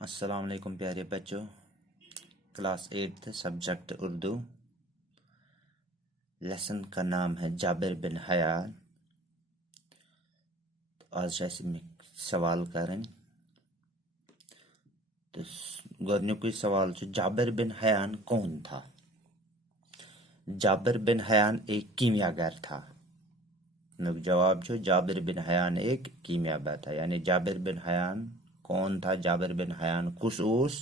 السلام علیکم پیارے بچوں، کلاس 8 سبجیکٹ اردو، لیسن کا نام ہے جابر بن حیان۔ آج میں سوال کریں تو گۄڈنیُکُے سوال چھُ جابر بن حیان کون تھا؟ جابر بن حیان ایک کیمیا گر تھا۔ میرا جواب چھُ جابر بن حیان ایک کیمیا گر تھا، یعنی جابر بن حیان کون تھا؟ جابر بن حیان کس اوس؟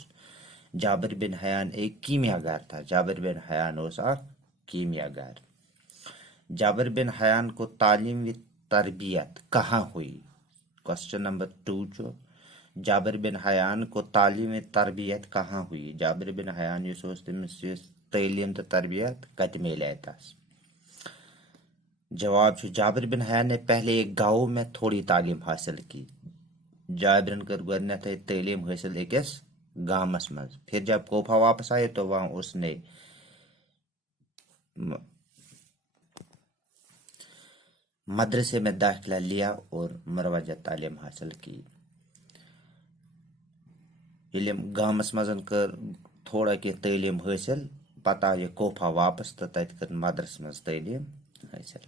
جابر بن حیان ایک کیمیا گر تھا۔ جابر بن حیان اوس اکھ کیمیا گر۔ جابر بن حیان کو تعلیم و تربیت کہاں ہوئی؟ کوسچن نمبر 2 چھُ جابر بن حیان کو تعلیم و تربیت کہاں ہوئی؟ جابر بن حیان یُس اوس تٔمِس یُس تعلیم تو تربیت کتہِ میلے تس؟ جواب چھُ جابر بن حیان نے پہلے ایک گاؤں میں تھوڑی تعلیم حاصل کی۔ جابرن کر گۄڈنیتھے تعلیم حاصل أکِس گامس مز، پھر جب کوفہ واپس آئے تو وہاں اس نے مدرسے میں داخلہ لیا اور مروجہ تعلیم حاصل کی۔ ییٚلہِ گامس مزن کر تھوڑا کینٛہہ تعلیم حاصل، پتہٕ آو یہ کوفہ واپس تو تتہِ کر مدرسہ مز تعلیم حاصل۔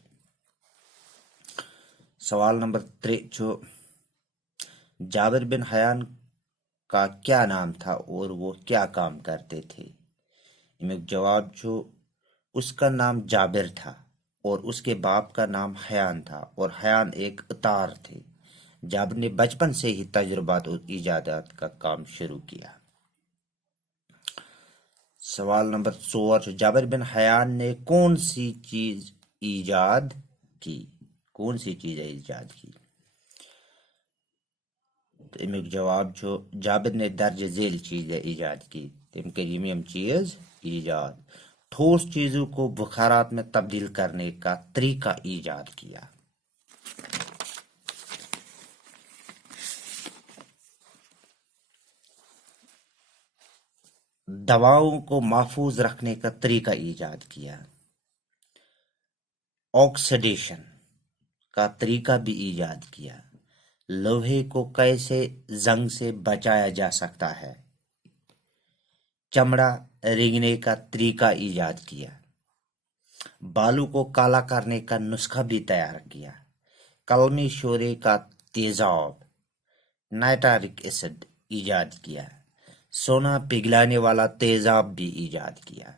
سوال نمبر 3 چھُ جابر بن حیان کا کیا نام تھا اور وہ کیا کام کرتے تھے؟ امیک جواب چھُ اس کا نام جابر تھا اور اس کے باپ کا نام حیان تھا اور حیان ایک اتار تھے۔ جابر نے بچپن سے ہی تجربات اور ایجادات کا کام شروع کیا۔ سوال نمبر 4 جابر بن حیان نے کون سی چیز ایجاد کی؟ کون سی چیز ایجاد کی؟ تو امیک جواب چھُ جابر نے درج ذیل چیز ایجاد کی۔ تم کر یم چیز ایجاد، ٹھوس چیزوں کو بخارات میں تبدیل کرنے کا طریقہ ایجاد کیا۔ دواؤں کو محفوظ رکھنے کا طریقہ ایجاد کیا۔ آکسیڈیشن کا طریقہ بھی ایجاد کیا۔ لوہے کو کیسے زنگ سے بچایا جا سکتا ہے؟ چمڑا رنگنے کا طریقہ ایجاد کیا۔ بالوں کو کالا کرنے کا نسخہ بھی تیار کیا۔ قلمی شورے کا تیزاب نائٹرک ایسڈ ایجاد کیا۔ سونا پگھلانے والا تیزاب بھی ایجاد کیا۔